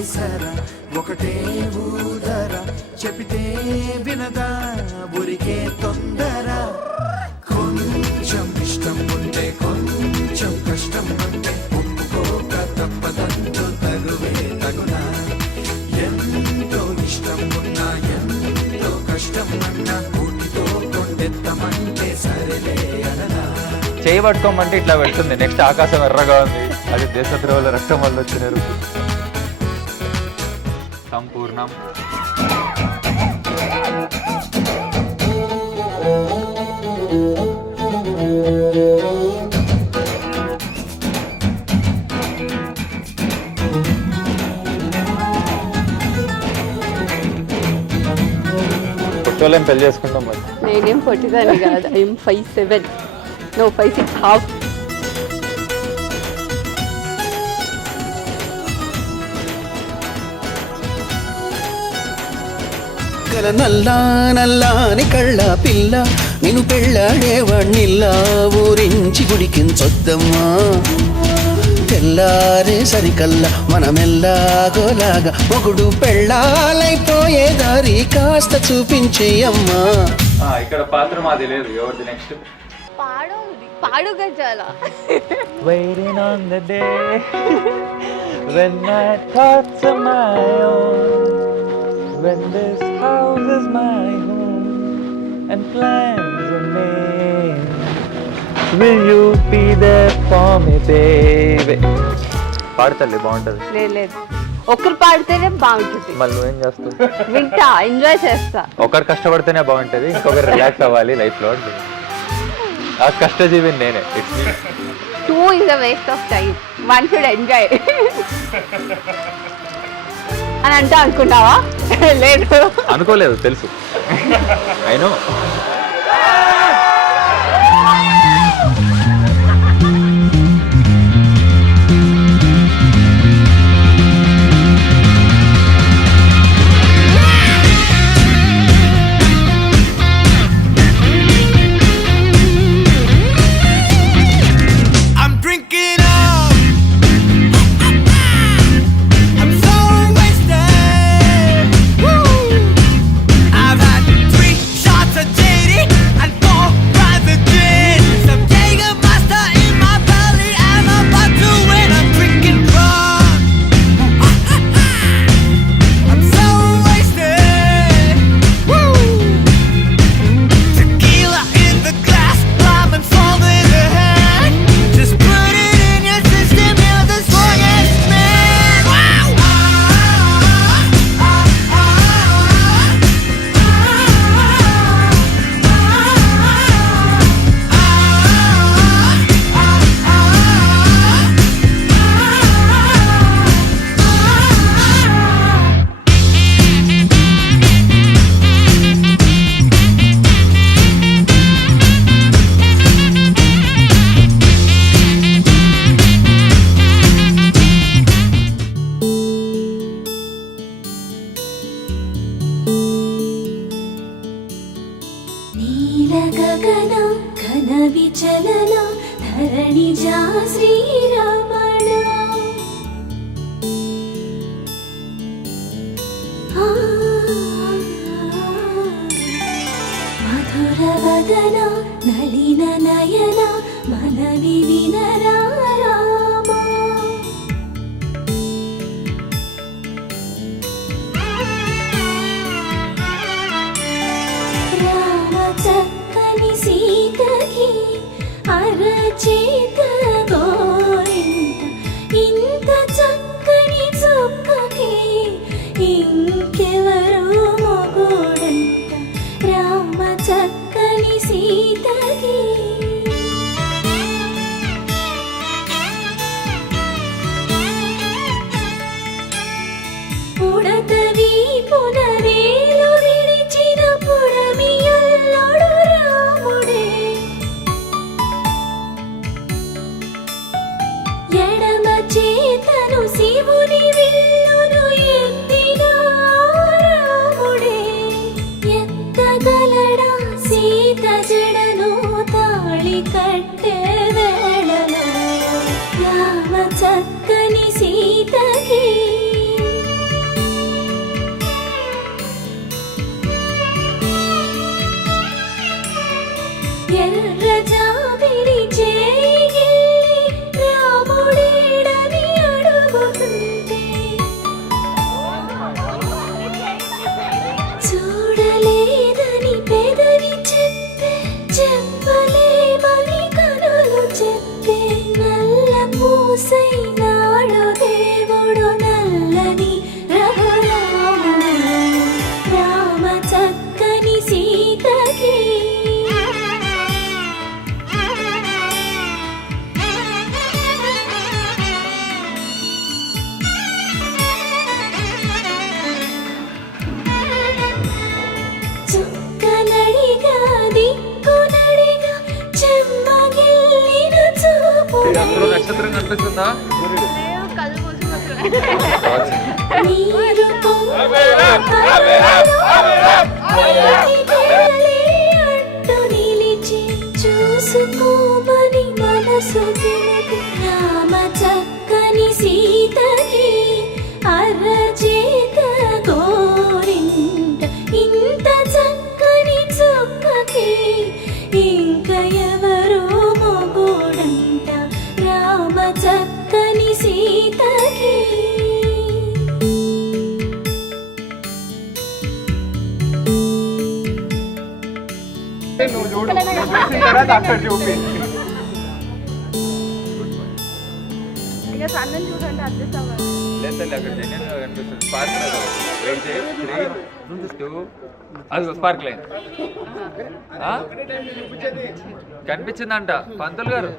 వేసరా ఒకటే ఊదర చెపితే వినదా ఊరికే తొందర కొంచెం ఇష్టం ఉంటే కొంచెం కష్టం ఉంటే ఒప్పుకోక తప్పదంటూ తగువే తగునా ఎంతో ఇష్టం ఉన్నా ఎంతో కష్టం అన్నా ఊటితో కొండెత్తమంటే సరేలే అననా చేయి పట్టుకోమంటే ఇట్లా పెడుతుంది. నెక్స్ట్ ఆకాశం ఎర్రగా ఉంది, అది దేశద్రోహుల రక్తం వల్ల వచ్చిన రుచి. సంపూర్ణం. పొట్టోళ్ళేం పెళ్లి చేసుకుంటాం మరి. నేనేం పొట్టిదాన్ని కాదు. ఐఎమ్ 5'7". No, 5'6.5". నల్లా నల్లాని కళ్ళ పిల్ల నిన్ను పెళ్ళాడేవాణ్ణిల్లా ఊరించి గుడికించొద్దమ్మా తెల్లారే సరికల్లా మనమెల్లాగోలాగా మొగుడు పెళ్ళాలైపోయే దారి కాస్త చూపించేయమ్మా. ఇక్కడ పాత్ర మాది లేదు. ఎవరిది నెక్స్ట్? పాడు గజాల. Waiting on the day when my thoughts are my own, when this house is my home and plans are made, will you be there for me baby? పాడతల్లి బాగుంటది. లేదు ఒకరు పాడితేనే బాగుంటుంది. మళ్ళీ నువ్వేం చేస్తావు? వింటా, ఎంజాయ్ చేస్తా. ఒకరు కష్టపడితేనే బాగుంటది, ఇంకొకరు రిలాక్స్ అవ్వాలి లైఫ్ లో. ఆ కష్టజీవిని నేనే. Two is a waste of time. One should enjoy. అని అంటే అనుకున్నావా? లేదు అనుకోలేదు, తెలుసు. అయినో నలిన నయన మనవి వినరా రామా. రామ చక్కని సీతకి అరచేత గోరింట ఇంత చక్కని చుక్కకి ఇంకెవరు మొగుడంట. రామ చక్కని సీతకి పుడతవి పునవేలు విడిచిన పుడమియల్లోడు రాముడే. ఎడమ చేతను శివుని విల్లును ఎత్తిన రాముడే. ఎత్తగలడా సీత జడను తాళి కట్టే వేళలో. రామ చక్కని సీతకి కనిపిస్తుందా? నీరు పొంగే అంటూ నిలిచి చూసుకోమని మనసు తెలుగు. రామ చక్కని సీతకి అరచేత గోరింట ఇంత చక్కని చుక్కకి ఇంక ఎవరో మొగుడంట. రామ చక్కని సీతకి నువ్వు చూడు, నువ్వు చూసిన తర్వాత అక్కడ చూపి. లేదు అక్కడ జెన్యున్ గా కనిపిస్తుంది. స్పార్క్ వెయిట్ చేయి. 3, 2 అది స్పార్క్ లైన్ కనిపించిందంట పంతులు గారు.